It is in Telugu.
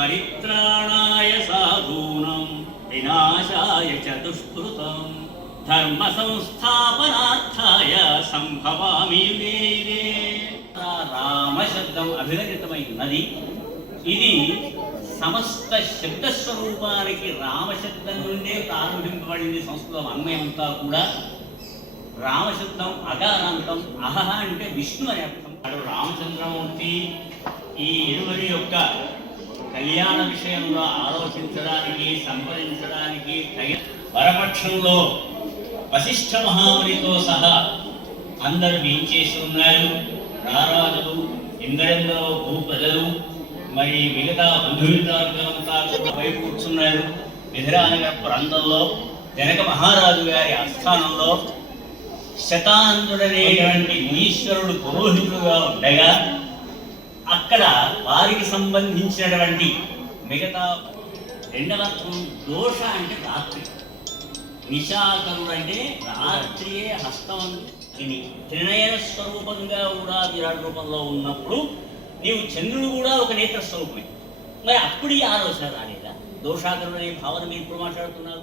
పరిత్రాణాయ సాధూనాం వినాశాయ చ దుష్కృతం ధర్మ సంస్థాపనార్థాయ సంభవామి యుగే యుగే. రామశబ్దం అభిలషితమైనది. ఇది సమస్త శబ్దస్వరూపానికి రామశబ్దం నుండే ప్రారంభింపబడింది. సంస్కృతం అన్వయంతా కూడా రామశబ్దం అగారాంతం. అహహ అంటే విష్ణు అనే అర్థం. అటు రామచంద్రమూర్తి ఈ ఇరువురి యొక్క కళ్యాణ విషయంలో ఆలోచించడానికి సంప్రదించడానికి వరపక్షంలో వశిష్ఠ మహామునితో సహా అందరూ వేంచేసి ఉన్నారు. రారాజులు, ఇంద్రెందరో భూప్రజలు, మరి మిగతా బంధుమిత్రాలంతా పై కూర్చున్నారు. మిథిలానగర ప్రాంతంలో జనక మహారాజు గారి ఆస్థానంలో శతానందుడనేటువంటి మునీశ్వరుడు పురోహితుడుగా ఉండగా అక్కడ వారికి సంబంధించినటువంటి మిగతా రెండవ అర్థం దోష అంటే రాత్రి, నిశాకరుడు అంటే రాత్రియే హస్తవంతిని త్రినయన స్వరూపంగా కూడా విరాట్ రూపంలో ఉన్నప్పుడు నీవు చంద్రుడు కూడా ఒక నేత్ర స్వరూపమే. మరి అప్పుడు ఈ ఆలోచన రాలేదా? దోషాకరుడు అనే భావన మీరు ఇప్పుడు మాట్లాడుతున్నారు.